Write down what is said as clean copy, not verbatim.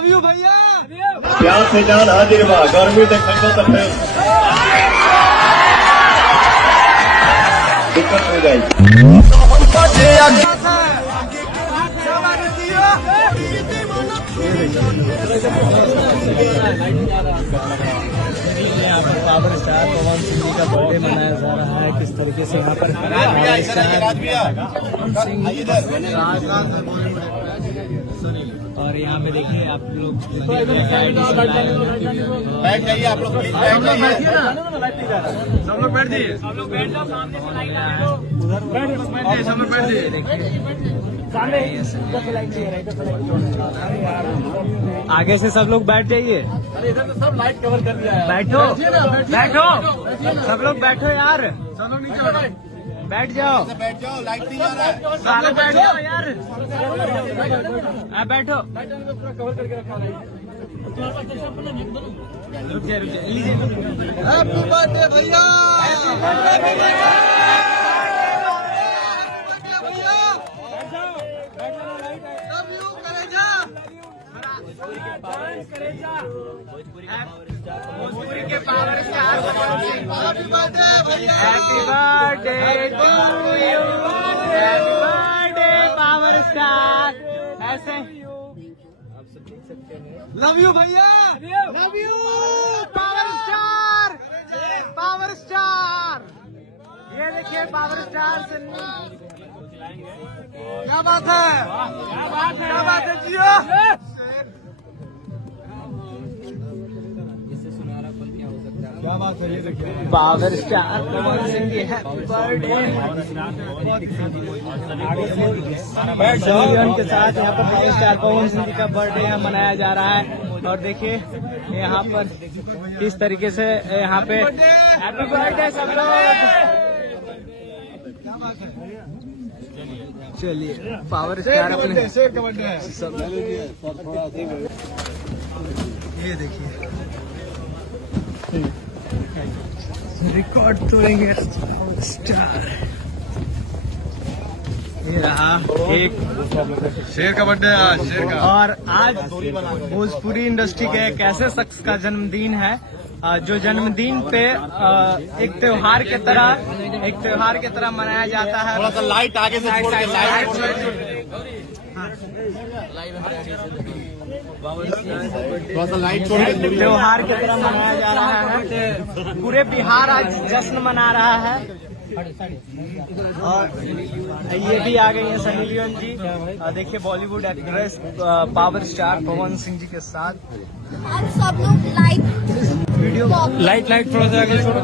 Love you भैया। प्यार से जान हाजिर बा गर्मी देखो तो फिर दिक्कत हो जाएगी। यहाँ पर पावर स्टार पवन सिंह जी का बर्थडे मनाया जा रहा है। किस तरीके से यहाँ पर और यहाँ पे देखिए आप लोग बैठ जाइए आप लोग, सब लोग बैठ जाइए, सब लोग बैठ जाओ, सामने से लाइन लगा दो, उधर बैठ जाइए, सब लोग बैठ जाइए। आगे से सब लोग बैठ जाइए। अरे इधर तो सब लाइट कवर कर दिया है। बैठो बैठो सब लोग बैठो यार, चलो नीचे बैठ जाओ बैठ जाओ, लाइट नहीं आ रहा है। सारे बैठ जाओ यार, बैठो। पूरा कवर करके रखा है। रुकिए हैप्पी बर्थडे भैया। भोजपुरी के पावर स्टार हैप्पी बर्थडे भैया। Happy birthday to you, happy birthday power star. ऐसे लव यू भैया। Love you power star, power star. ये देखिए पावर स्टार से क्या बात है, क्या बात है जियो। क्या बात है, ये देखिए power star Pawan Singh ji happy birthday के साथ यहाँ पर पावर स्टार पवन सिंह जी का बर्थडे यहाँ मनाया जा रहा है। और देखिए यहाँ पर किस तरीके से यहाँ पे हैप्पी बर्थडे सब लोग। चलिए पावर स्टार अपने शेर का बर्थडे है। सब ये देखिए रिकॉर्ड तोड़ेंगे स्टार। ये रहा एक शेर का बर्थडे है आज, शेर का। और आज भोजपुरी इंडस्ट्री के एक ऐसे शख्स का जन्मदिन है जो जन्मदिन पे एक त्योहार के तरह मनाया जाता है। थोड़ा सा लाइट आगे से छोड़ के, लाइट थोड़ा सा लाइट छोड़ के, त्योहार की तरह मनाया जा रहा है। पूरे बिहार आज जश्न मना रहा है। और ये भी आ गई है सनी लियोन जी। देखिए Bollywood actress power star Pawan Singh ji के साथ। सब लोग लाइट वीडियो लाइट थोड़ा सा आगे छोड़ो।